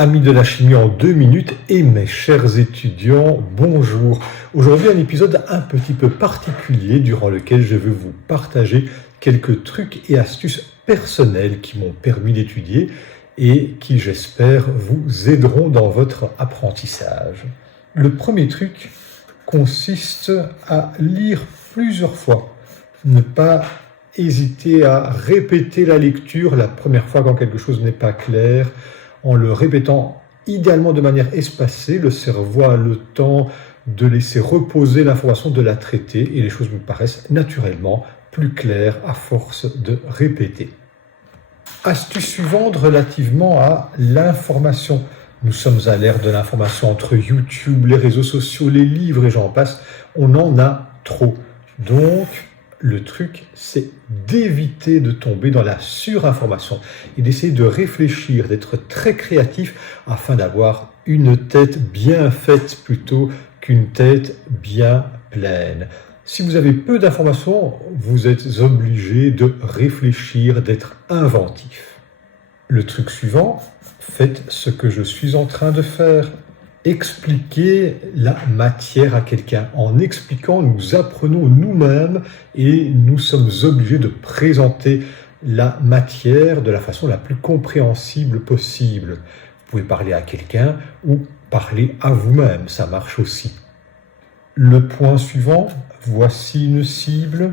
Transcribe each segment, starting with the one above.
Amis de la chimie en 2 minutes et mes chers étudiants, bonjour. Aujourd'hui un épisode un petit peu particulier durant lequel je vais vous partager quelques trucs et astuces personnelles qui m'ont permis d'étudier et qui j'espère vous aideront dans votre apprentissage. Le premier truc consiste à lire plusieurs fois, ne pas hésiter à répéter la lecture la première fois quand quelque chose n'est pas clair. En le répétant idéalement de manière espacée, le cerveau a le temps de laisser reposer l'information, de la traiter, et les choses me paraissent naturellement plus claires à force de répéter. Astuce suivante relativement à l'information. Nous sommes à l'ère de l'information entre YouTube, les réseaux sociaux, les livres et j'en passe. On en a trop. Donc, le truc, c'est d'éviter de tomber dans la surinformation et d'essayer de réfléchir, d'être très créatif afin d'avoir une tête bien faite plutôt qu'une tête bien pleine. Si vous avez peu d'informations, vous êtes obligé de réfléchir, d'être inventif. Le truc suivant, faites ce que je suis en train de faire. Expliquer la matière à quelqu'un. En expliquant, nous apprenons nous-mêmes et nous sommes obligés de présenter la matière de la façon la plus compréhensible possible. Vous pouvez parler à quelqu'un ou parler à vous-même, ça marche aussi. Le point suivant, voici une cible.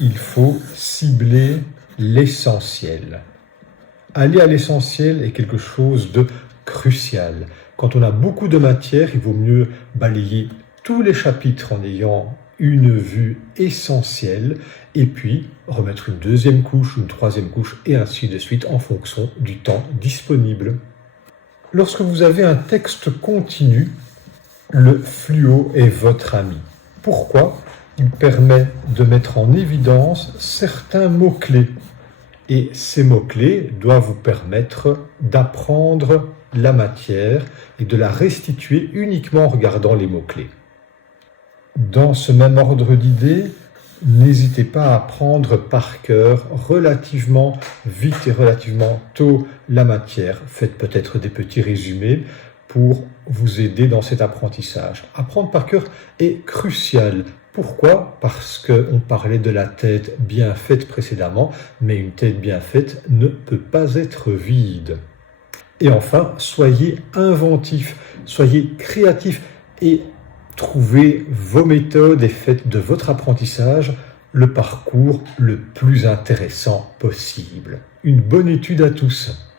Il faut cibler l'essentiel. Aller à l'essentiel est quelque chose de crucial. Quand on a beaucoup de matière, il vaut mieux balayer tous les chapitres en ayant une vue essentielle et puis remettre une deuxième couche, une troisième couche et ainsi de suite en fonction du temps disponible. Lorsque vous avez un texte continu, le fluo est votre ami. Pourquoi ? Il permet de mettre en évidence certains mots-clés. Et ces mots-clés doivent vous permettre d'apprendre la matière et de la restituer uniquement en regardant les mots-clés. Dans ce même ordre d'idées, n'hésitez pas à apprendre par cœur relativement vite et relativement tôt la matière. Faites peut-être des petits résumés pour vous aider dans cet apprentissage. Apprendre par cœur est crucial. Pourquoi ? Parce qu'on parlait de la tête bien faite précédemment, mais une tête bien faite ne peut pas être vide. Et enfin, soyez inventifs, soyez créatifs et trouvez vos méthodes et faites de votre apprentissage le parcours le plus intéressant possible. Une bonne étude à tous.